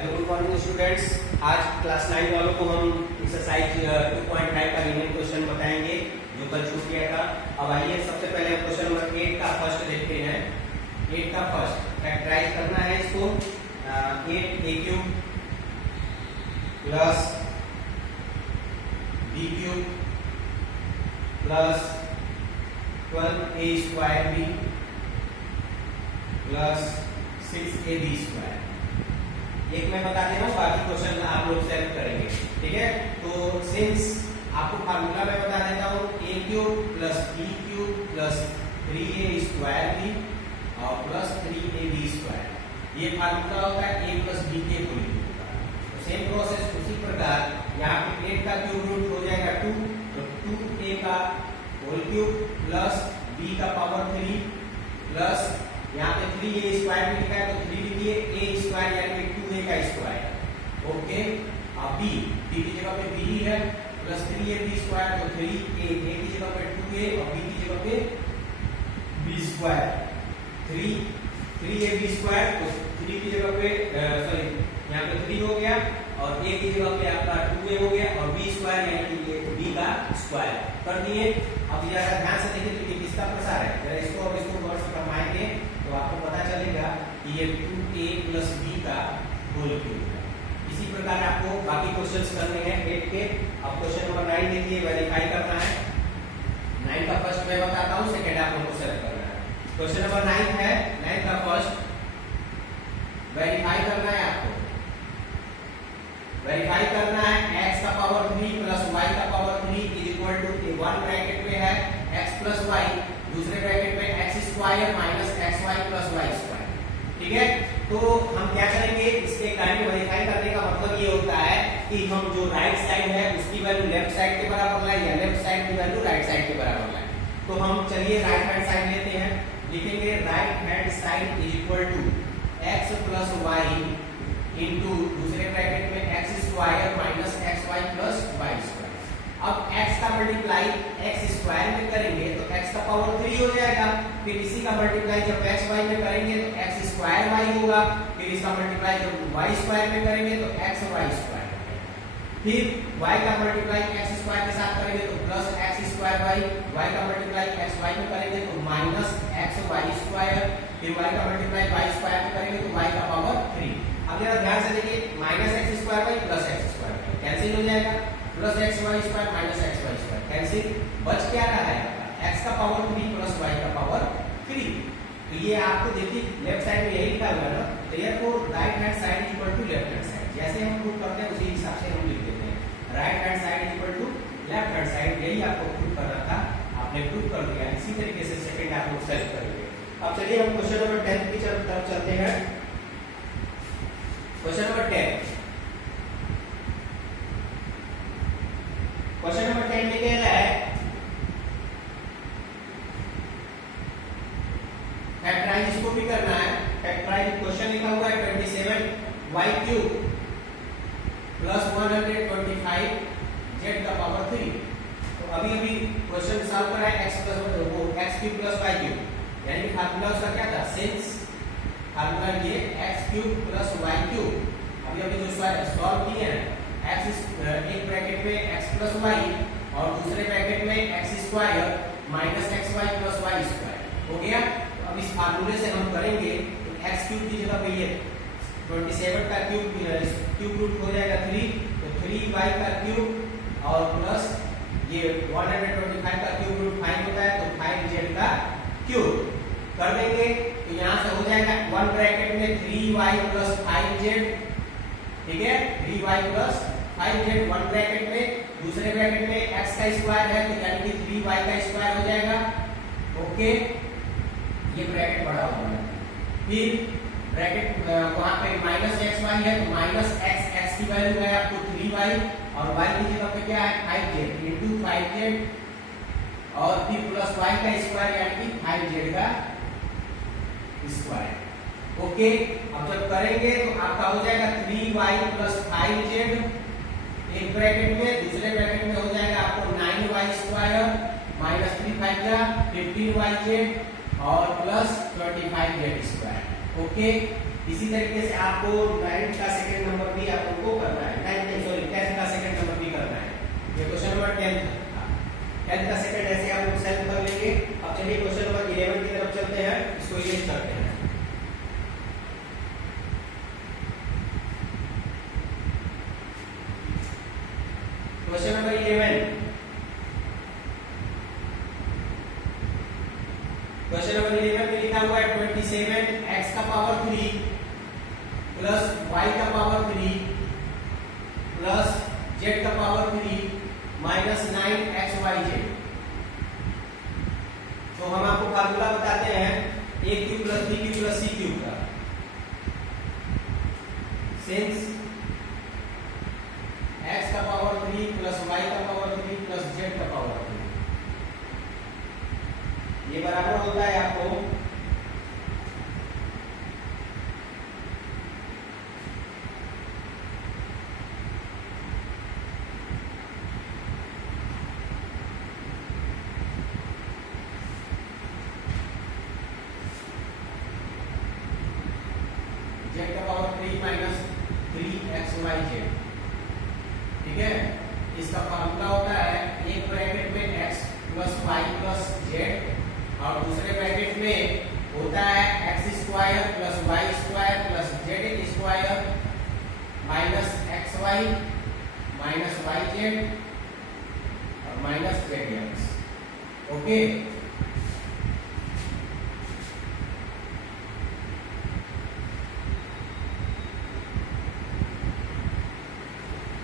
Hello good morning students. आज class 9 वालों को हम एक्सरसाइज 2.5 का रीजनिंग क्वेश्चन बताएंगे जो कल शुरू किया था। अब आइए सबसे पहले हम क्वेश्चन नंबर 8 का फर्स्ट देखते हैं। 8 का फर्स्ट फैक्टराइज करना है इसको। 8a³ plus b³ plus 12a² plus 6ab²। एक मैं बता दे रहा हूँ, बाकी क्वेश्चन आप लोग सेलेक्ट करेंगे, ठीक है। तो सिंस आपको फार्मूला मैं बता देता हूँ, a³ plus b³ plus 3a² और प्लस 3ab²। ये फार्मूला होता है a प्लस b के होल क्यूब का। तो सेम प्रोसेस उसी प्रकार यहाँ पे 8 का क्यूब रूट हो जाएगा 2, तो 2a का होल क्यूब प्लस b का पावर 3 प्लस यहाँ पे 3a² भी लिखा है तो 3 लिखिए, a² यानी कि 2a का स्क्वायर। ओके, अब b की जगह पे b ही है प्लस 3ab² तो 3a की जगह पे 2a और b की जगह पे b²। 3ab² तो 3 की जगह पे सॉरी यहाँ पे 3 हो गया और a की जगह पे आपका 2a हो गया और b² यानी कि ये b का स्क्वायर कर दिए। अब जरा ध्यान से देखिए तो ये किसका प्रसार है, जरा इसको और इसको गौर से कमाएंगे तो आपको पता चलेगा कि ये 2a प्लस b का होल क्यूब है। इसी प्रकार आपको बाकी क्वेश्चंस करने हैं 8 के। अब क्वेश्चन नंबर 9 देखिए, वेरीफाई करना है। 9 का फर्स्ट मैं बताता हूँ, सेकंड आप लोगों को सेलेक्ट करना है। क्वेश्चन नंबर 9 है, 9 का फर्स्ट वेरीफाई करना है आपको। वेरीफाई करना है x का पावर 3 प्लस y का power 3 is equal to 1 bracket में है x प्लस y, दूसरे ब्रैकेट में x² minus xy plus y²। ठीक है, तो हम क्या करेंगे, इसके टाइम वेरीफाई करने का मतलब ये होता है कि हम जो राइट साइड है उसकी वैल्यू लेफ्ट साइड के बराबर लाए या लेफ्ट साइड की वैल्यू राइट साइड के बराबर लाए। तो हम चलिए राइट हैंड साइड लेते हैं, लिखेंगे right hand side is equal to x plus y into दूसरे ब्रैकेट में x² minus xy plus y²। अब x का मल्टीप्लाई x² में करेंगे तो x का पावर 3 हो जाएगा, फिर इसी का मल्टीप्लाई जब xy में करेंगे तो x² होगा, फिर इसका मल्टीप्लाई जब y² में करेंगे तो xy², फिर y का मल्टीप्लाई x² के साथ करेंगे तो प्लस x²y, y का मल्टीप्लाई xy में करेंगे तो माइनस xy², फिर y का मल्टीप्लाई y² में करेंगे तो y का पावर 3। अब जरा ध्यान से देखिए, minus x² plus x² cancel हो जाएगा, plus xy² minus xy² cancel, बच क्या रहा है x का पावर 3 प्लस y का पावर 3। तो ये आपको देखिए लेफ्ट साइड में यही लिखा हुआ है ना, therefore right hand side equal to left hand side. जैसे हम प्रूव करते हैं उसी हिसाब से हम लिख देते हैं, right hand side equal to left hand side. यही आपको प्रूव करना था, आपने प्रूव कर दिया। इसी तरीके से सेकंड आप लोग सेलेक्ट करेंगे। अब चलिए हम क्वेश्चन नंबर 10 की तरफ चलते हैं। क्वेश्चन नंबर 10, क्वेश्चन नंबर 10 में कह रहा है फैक्टराइज, इसको भी करना है फैक्टराइज। क्वेश्चन लिखा हुआ है 27y³ प्लस 125 z का पावर 3। तो अभी अभी क्वेश्चन सॉल्व करा है x x³ प्लस y³, यानी कि फार्मूला उसका क्या था, सिंस फार्मूला ये x³ प्लस y³। अभी अभी जो सॉल्व किए हैं एक ब्रैकेट में x प्लस y और दूसरे ब्रैकेट में x² minus xy plus y² हो गया। अब इस फार्मूले से हम करेंगे तो x³ की जगह पे ये 27 का क्यूब रूट हो जाएगा 3, तो 3y का क्यूब और प्लस ये 125 का क्यूब रूट 5 होता है तो 5z का क्यूब कर देंगे। तो यहाँ से हो जाएगा 1 ब्रैकेट में 3y प्लस 5z, ठीक है, 3y प्लस 5z 1 ब्रैकेट में, दूसरे ब्रैकेट में x का स्क्वायर है तो यानी कि 3y का स्क्वायर हो जाएगा। ओके, ये ब्रैकेट बड़ा हो जाएगा, फिर ब्रैकेट वहां पे माइनस xy है तो माइनस x की वैल्यू है आपको 3y और y की जगह पे क्या है 5z इंटू 5z और फिर प्लस y का स्क्वायर यानी कि 5z का स्क्वायर। ओके, अब जब करेंगे तो आपका हो जाएगा 3y प्लस 5z एक ब्रैकेट में, दूसरे ब्रैकेट में हो जाएगा आपको 9y² माइनस 3 5 15yz और प्लस 25z²। ओके, इसी तरीके से आपको 9th का सेकंड नंबर भी आपको करना है, 10th का सेकंड नंबर भी करना है। ये क्वेश्चन नंबर 10th था। 10th का सेकंड ऐसे आप लोग सेल्फ कर लेंगे। अब चलिए क्वेश्चन नंबर 11 की तरफ चलते हैं, इसको इरेज करते हैं। क्वेश्चन नंबर 11, क्वेश्चन नंबर 11 में लिखा हुआ है 27 x का पावर 3 प्लस y का पावर 3 प्लस z का पावर 3 माइनस 9xyz। तो हम आपको फार्मूला बताते हैं a cube plus b cube plus c cube का। सिंस x का पावर 3 प्लस y का पावर 3 प्लस z का पावर 3 ये बराबर होता है आपको z का पावर 3 माइनस 3xyz। ठीक है, इसका फार्मूला होता है एक ब्रैकेट में x plus y plus z और दूसरे ब्रैकेट में होता है x square plus y square plus z square minus x y minus y z और माइनस जेड एक्स। ओके,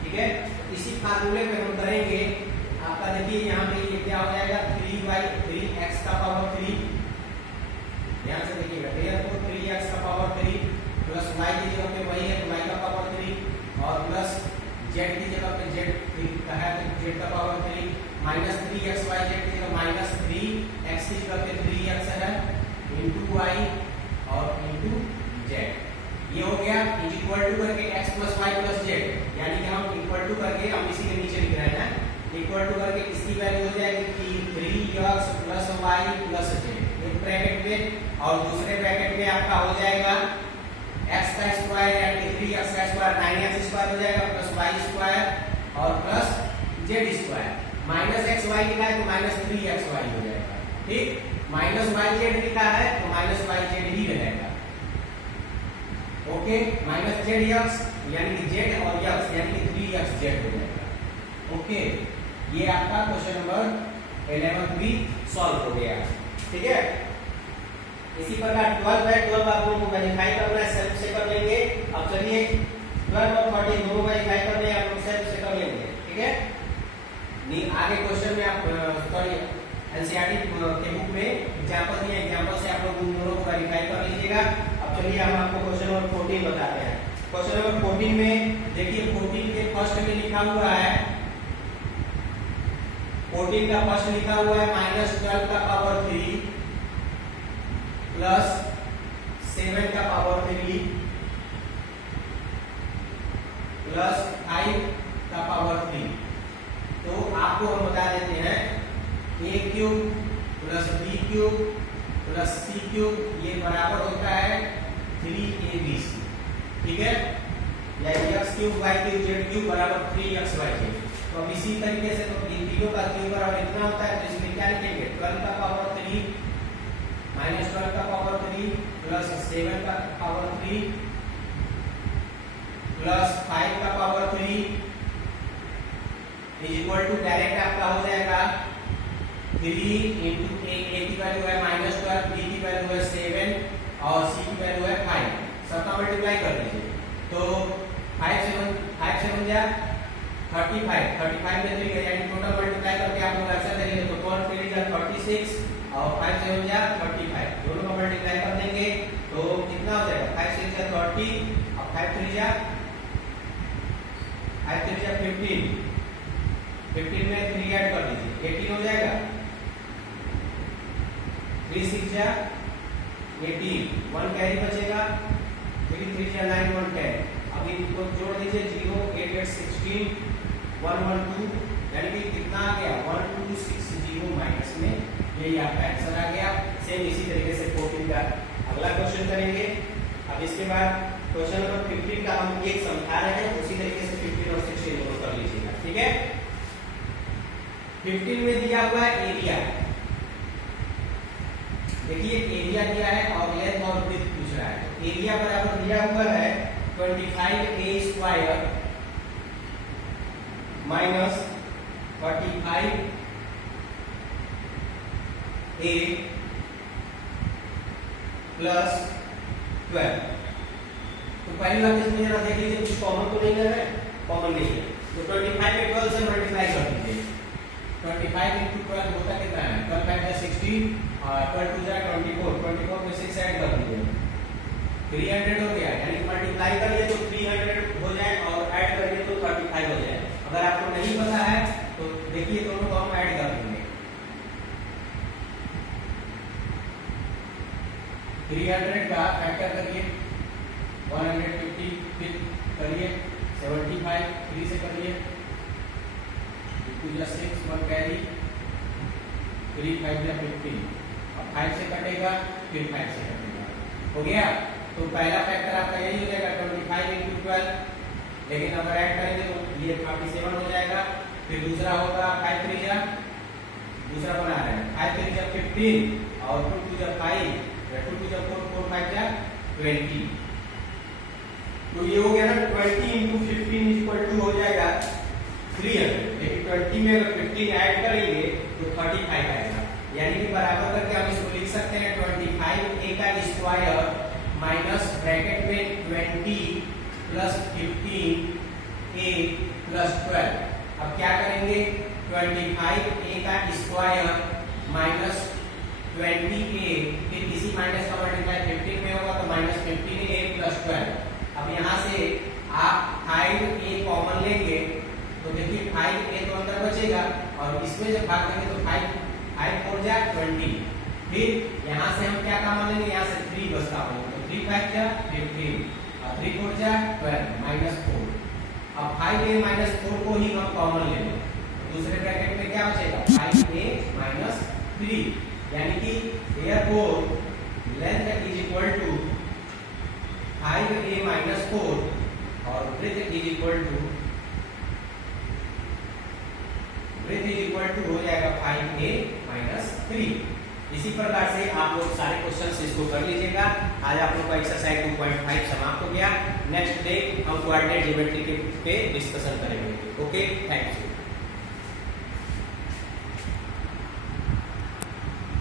ठीक है, इसी फार्मूले पे हम करेंगे। आपका देखिए यहाँ पे ये क्या हो जाएगा 3x का पावर 3, ध्यान से देखिएगा, क्लियर तो 3x का पावर 3 प्लस y की जगह पे वही है तो y का पावर 3 और प्लस z की जगह पे z का है तो z का पावर 3 माइनस 3xyz की जगह माइनस 3x की जगह पे 3x है इंटू y और इंटू z। ये हो गया इक्वल टू करके x plus y plus z, यानी कि हम इक्वल टू करके हम इसी के नीचे लिख रहे हैं इक्वल टू करके इसकी वैल्यू हो जाएगी कि 3x plus y plus z एक ब्रैकेट में और दूसरे ब्रैकेट में आपका हो जाएगा x का स्क्वायर यानी 3x का स्क्वायर 9x स्क्वायर हो जाएगा प्लस y स्क्वायर और plus z square minus xy लिखा है तो माइनस 3xy हो जाएगा। ठीक, माइनस yz लिखा है तो माइनस yz ही रहेगा। ओके, माइनस zx यानी कि z और x यानी कि 3xz हो जाएगा। ओके, ये आपका क्वेश्चन नंबर 11 भी सॉल्व हो गया। ठीक है, इसी प्रकार 12 है, 12 आप लोगों को वेरीफाई करना है, सेल्फ से कर लेंगे। अब चलिए 12 और 14 दोनों वेरीफाई करने आप लोग सेल्फ से कर लेंगे। ठीक है, नहीं आगे क्वेश्चन में आप सॉरी एनसीईआरटी के बुक में एग्जांपल दिए, एग्जांपल से आप लोग उन दोनों को वेरीफाई कर लीजिएगा। अब चलिए हम आपको क्वेश्चन नंबर 14 बताते हैं। क्वेश्चन नंबर 14 में देखिए 14 के फर्स्ट में लिखा हुआ है 14 का फर्स्ट लिखा हुआ है -12 का पावर 3 प्लस 7 का पावर 3 प्लस 5 का पावर 3। तो आपको हम बता देते हैं a cube plus b cube plus c cube ये बराबर होता है 3abc। ठीक है, या x cube y cube z cube बराबर 3xyz। तो अब इसी तरीके से तो इन तीनों का क्यूब बराबर इतना होता है तो इसमें क्या लिखेंगे 12 का पावर 3 माइनस 12 का पावर 3 प्लस 7 का पावर 3 प्लस 5 का power 3 is equal to direct आपका हो जाएगा 3 इंटू a की वैल्यू है -12, b की वैल्यू है 7 और c की वैल्यू है 5। सबका मल्टीप्लाई कर दीजिए तो 5 7 जा 35 35 में 3 यानी टोटल मल्टीप्लाई करके आप लोग ऐसा करेंगे तो 4 3 जा 36 और 5 7 जा 35, दोनों का मल्टीप्लाई कर देंगे तो कितना हो जाएगा 5 6 जा 30 और 5 3 जा 15 15 में 3 ऐड कर दीजिए 18 हो जाएगा। 3 6 जा 18, 1 कैरी बचेगा 3 3 जा 9 1 10। अब इनको जोड़ दीजिए 0 8 8 16 1 1 2 यानी कि कितना आ गया 1260 माइनस में यही आपका आंसर आ गया। सेम इसी तरीके से 14 का अगला क्वेश्चन करेंगे। अब इसके बाद क्वेश्चन नंबर 15 का हम एक समझा रहे हैं, उसी तरीके से 15 और 16 दोनों कर लीजिएगा, ठीक है। 15 में दिया हुआ है एरिया, देखिए एरिया दिया है और लेंथ और ब्रेथ पूछ रहा है। तो एरिया बराबर दिया हुआ है 25a square minus 45a plus 12। तो पहली बात इसमें जरा देख लीजिए, कुछ कॉमन तो नहीं है, कॉमन नहीं है, तो 25 में 12 से मल्टीप्लाई कर दीजिए। 25 into 12 होता कितना है, 12 5 जा 16 और 12 2 जा 24, 24 में 6 ऐड कर दीजिए, 300 हो गया। यानी मल्टीप्लाई करिए तो 300 हो जाए और ऐड करिए तो 35 हो जाए। अगर आपको नहीं पता है तो देखिए दोनों को हम ऐड कर देंगे। 300 का फैक्टर करिए 150, फिर करिए 75, 3 से करिए 2 जा 6, 1 कैरी, 3 5 जा 15, अब 5 से कटेगा, फिर 5 से कटेगा, हो गया। तो पहला फैक्टर आपका यही हो जाएगा 25 into 12, लेकिन अगर ऐड करेंगे तो ये 47 हो जाएगा। फिर दूसरा होगा 5 3 जा, दूसरा बना रहे हैं 5 3 जा 15 और 2 2 जा 5, 2 2 जा 4, 4 5 जा 20। तो ये हो गया ना 20 into 15 इक्वल टू हो जाएगा 300, लेकिन 20 में अगर 15 ऐड करेंगे तो 35 आएगा। यानी कि बराबर करके हम इसको लिख सकते हैं 25a का स्क्वायर माइनस ब्रैकेट में 20 प्लस 15a प्लस 12। अब क्या करेंगे, 25a का स्क्वायर माइनस 20a, फिर इसी माइनस का मल्टीप्लाई 15 में होगा तो माइनस 15a प्लस 12। अब यहाँ से आप 5a कॉमन लेंगे तो देखिए 5a तो अंदर बचेगा और इसमें जब भाग देंगे तो 5 4 जा 20। फिर यहाँ से हम क्या कॉमन लेंगे, यहाँ से 3 बचता होगा तो 3 5 जा 15 और 3 4 जा 12 माइनस 4। अब 5a माइनस 4 को ही हम कॉमन लेंगे, दूसरे ब्रैकेट में क्या बचेगा 5a माइनस 3, यानी कि therefore length is equal to 5a minus 4 और ब्रेथ इज इक्वल टू हो जाएगा 5a माइनस 3। इसी प्रकार से आप लोग सारे क्वेश्चंस इसको कर लीजिएगा। आज आप लोग का एक्सरसाइज 2.5 समाप्त हो गया। नेक्स्ट डे हम कोऑर्डिनेट ज्योमेट्री पे डिस्कशन करेंगे। Okay, thank you.